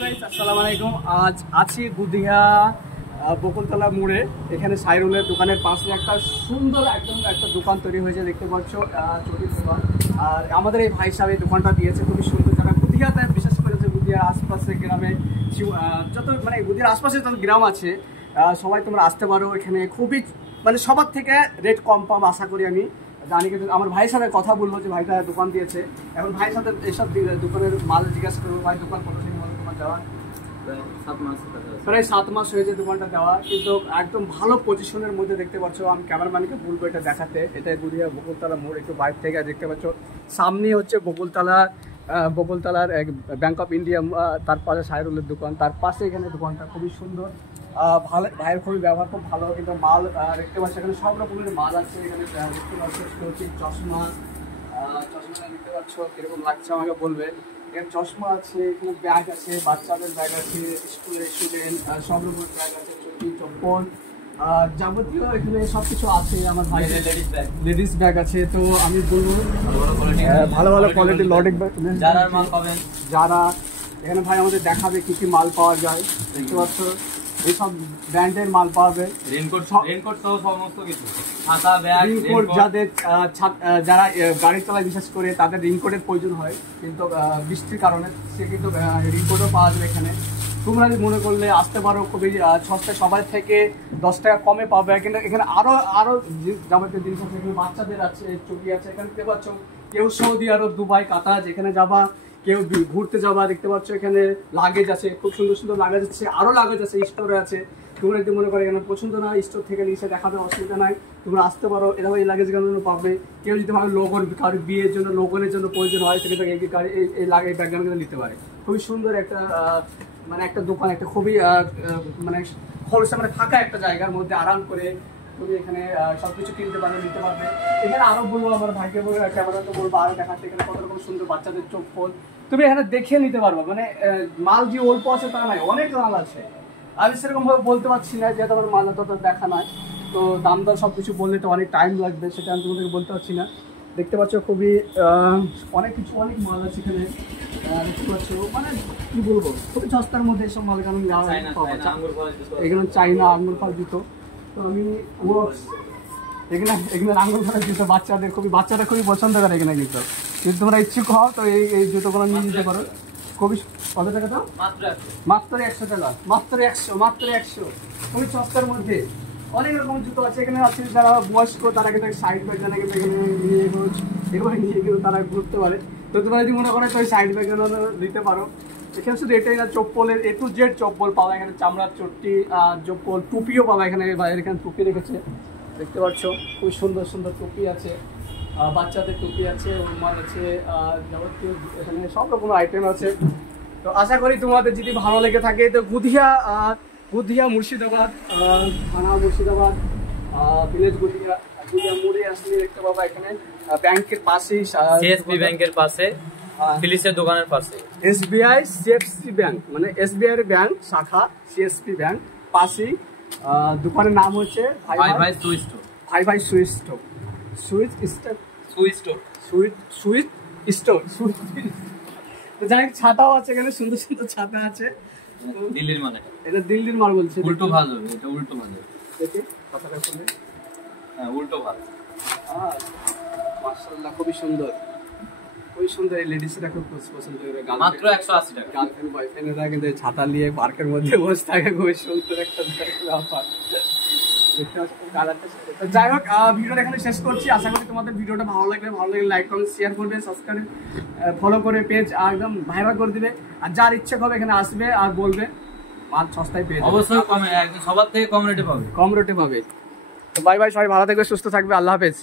আসসালামু আলাইকুম। আজ আছি গুদিয়া বকুলতলা মোড়ে। এখানে সাইরুলের দোকানের পাশে একটা সুন্দর একদম একটা দোকান তৈরি হয়েছে, দেখতে পাচ্ছ চটির দোকান। আর আমাদের এই ভাই সাহেব এই দোকানটা দিয়েছে খুবই সুন্দর। যারা গুদিয়াতে বিশেষ করে যে গুদিয়ার আশপাশে গ্রামে যত মানে গুদিয়ার আশপাশে যত গ্রাম আছে সবাই তোমরা আসতে পারো। এখানে খুবই মানে সবার থেকে রেট কম পাবো আশা করি। আমি জানি কিন্তু আমার ভাইয়ের সাথে কথা বলবো যে ভাইটা দোকান দিয়েছে। এখন ভাইয়ের সাথে এসব দোকানের মাল জিজ্ঞাসা করবো। ভাই দোকান কত তোমার দেওয়া? প্রায় 7 মাস হয়েছে দোকানটা দেওয়া, কিন্তু একদম ভালো পজিশনের মধ্যে দেখতে পাচ্ছ। আমি ক্যামেরাম্যানকে বলবো এটা দেখাতে। এটা গুদিয়া বকুলতলা মোড়, একটু বাইরে থেকে দেখতে পাচ্ছ। সামনে হচ্ছে বকুলতলার ব্যাংক অফ ইন্ডিয়া, তার পাশে সাইরুলের দোকান, তার পাশে এখানে দোকানটা খুবই সুন্দর। ভালো, ভাইয়ের খুবই ব্যবহার খুব ভালো। কিন্তু মাল দেখতে পাচ্ছ এখানে সব রকমের মাল আছে। এখানে দেখতে পাচ্ছ চশমা দেখতে পাচ্ছ, কিরকম লাগছে আমাকে বলবে। এখানে চশমা আছে, এখানে ব্যাগ আছে, বাচ্চাদের ব্যাগ আছে, স্কুলের স্টুডেন্ট সব রকমের ব্যাগ আছে, চটি চপ্পল যাবতীয় এখানে সব কিছু আছে। আমার ভাই লেডিস ব্যাগ আছে। তো আমি বলবো ভালো ভালো কোয়ালিটির লডিক ব্যাগ যারা এখানে ভাই আমাদের দেখাবে কি কি মাল পাওয়া যায়। দেখতে পাচ্ছ এইসব ব্র্যান্ডের মাল পাবে। যাদের যারা গাড়ি চালায় বিশেষ করে তাদের রেইনকোটের প্রয়োজন হয়, কিন্তু বৃষ্টির কারণে সে কিন্তু রেইনকোটও পাওয়া যাবে এখানে। তোমরা মনে করলে আসতে পারো, খুবই সস্তায়, সবাই থেকে 10 টাকা কমে পাবে। কিন্তু এখানে আরো যাবতীয় জিনিস আছে। এখানে বাচ্চাদের আছে, চটি আছে। এখানে দেখতে পাচ্ছ কেউ সৌদি আরব, দুবাই, কাতার যেখানে যাবা, কেউ ঘুরতে যাবা, দেখতে পাচ্ছ এখানে লাগেজ আছে, খুব সুন্দর সুন্দর লাগেজ আছে। আরো লাগেজ আছে, স্টোরে আছে। তোমরা যদি মনে করো এখানে পছন্দ না, স্টোর থেকে নিচে দেখাবে, অসুবিধা নাই, তোমরা আসতে পারো। এরকম এই লাগেজ গানগুলো পাবে। কেউ যদি ভাবে লোগন, কারোর বিয়ের জন্য লোগনের জন্য প্রয়োজন হয়, সেক্ষেত্রে এই ব্যাকগ্রাউন্ডগুলো নিতে পারে। খুবই সুন্দর একটা মানে একটা দোকান, একটা খুবই মানে খরচা মানে ফাঁকা একটা জায়গার মধ্যে আরাম করে তুমি এখানে সবকিছু কিনতে পারবে, নিতে পারবে। এখানে আরো বলবো, আমার ভাইকে বলবো, ক্যামেরা তো বলবো আরো দেখাতে। এখানে কত রকম সুন্দর বাচ্চাদের চপ্পল তুমি এখানে দেখে নিতে পারবো। মানে মাল যে অল্প আছে তা নয়, অনেক মাল আছে। আমি সেরকম ভাবে বলতে পারছি না, যেহেতু আমার মাল তো দেখা নয়, তো দাম দর সবকিছু বললে তো অনেক টাইম লাগবে, সেটা আমি তোমাদেরকে বলতে পারছি না। দেখতে পাচ্ছ খুবই অনেক কিছু, অনেক মাল আছে এখানে। দেখতে পাচ্ছ মানে কি বলবো, খুবই সস্তার মধ্যে এসব মাল কারণ এখানে চাইনা আঙ্গুর ফল জুতো। তো আমি এখানে আঙ্গুর ফলের জুতো বাচ্চারা খুবই পছন্দ করে এখানে। কিন্তু যদি তোমরা ইচ্ছুক হও তো এই জুতোগুলো নিয়ে নিতে পারো। খুবই কত টাকা? তো মাত্র 100 টাকা, মাত্র 100 খুবই সস্তার মধ্যে। অনেক রকম জুতো আছে এখানে। আছে যারা বয়স্ক তারা কিন্তু সাইড ব্যাগ জানা কিন্তু এখানে নিয়ে কিন্তু তারা ঘুরতে পারে। তো তোমরা যদি মনে করো তো ওই সাইড ব্যাগ দিতে পারো। এখানে শুধু এটাই না, চপ্পলের A to Z চপ্পল পাওয়া। এখানে চামড়ার চট্টি, চপ্পল, টুপিও পাওয়া। এখানে বাইরের এখানে টুপি রেখেছে, দেখতে পাচ্ছ খুব সুন্দর সুন্দর টুপি আছে, বাচ্চাদের টুপি আছে, রুমাল আছে, যাবতীয় এখানে সব রকম আইটেম আছে। তো আশা করি তোমাদের যদি ভালো লেগে থাকে তো গুদিয়া মুর্শিদাবাদ, থানা মুর্শিদাবাদ, ভিলেজ গুদিয়া মোড়ে আসলে দেখতে পাবা। এখানে ব্যাংকের পাশেই, সিএসপি ব্যাংকের পাশে, পুলিশের দোকানের পাশে SBI CFC ব্যাংক, মানে SBI এর ব্যাংক শাখা, CSP ব্যাংক পাশেই। দোকানের নাম হচ্ছে ভাই সুইট স্টোর। তো যাই হোক, ছাতাও আছে এখানে, সুন্দর সুন্দর ছাতা আছে। দিল্লির মাল, এটা দিল্লির মাল বলছে। উল্টো ভাজ হবে, এটা উল্টো ভাজ হবে। দেখি কথাটা শুনে, হ্যাঁ উল্টো ভাজ। মাশাআল্লাহ খুবই সুন্দর, খুবই সুন্দর। এই লেডিসরা খুব পছন্দ করে। মাত্র 180 টাকা। গার্লফ্রেন্ড বয়ফ্রেন্ডরা কিন্তু ছাতা নিয়ে পার্কের মধ্যে বসে থাকে, খুবই সুন্দর একটা ব্যাপার। যাই হোক, ভিডিওটা এখানে শেষ করছি। আশা করি তোমাদের ভিডিওটা ভালো লাগলে লাইক কমেন্ট শেয়ার করবে, সাবস্ক্রাইব ফলো করে পেজ একদম ভাইরাল করে দিবে। আর যার ইচ্ছে হবে এখানে আসবে আর বলবে মাল সস্তায় পেয়ে যাবে। অবশ্যই সবার থেকে কম রেটে পাবে। তো বাই বাই, সবাই ভালো থাকবে, সুস্থ থাকবে, আল্লাহ হাফেজ।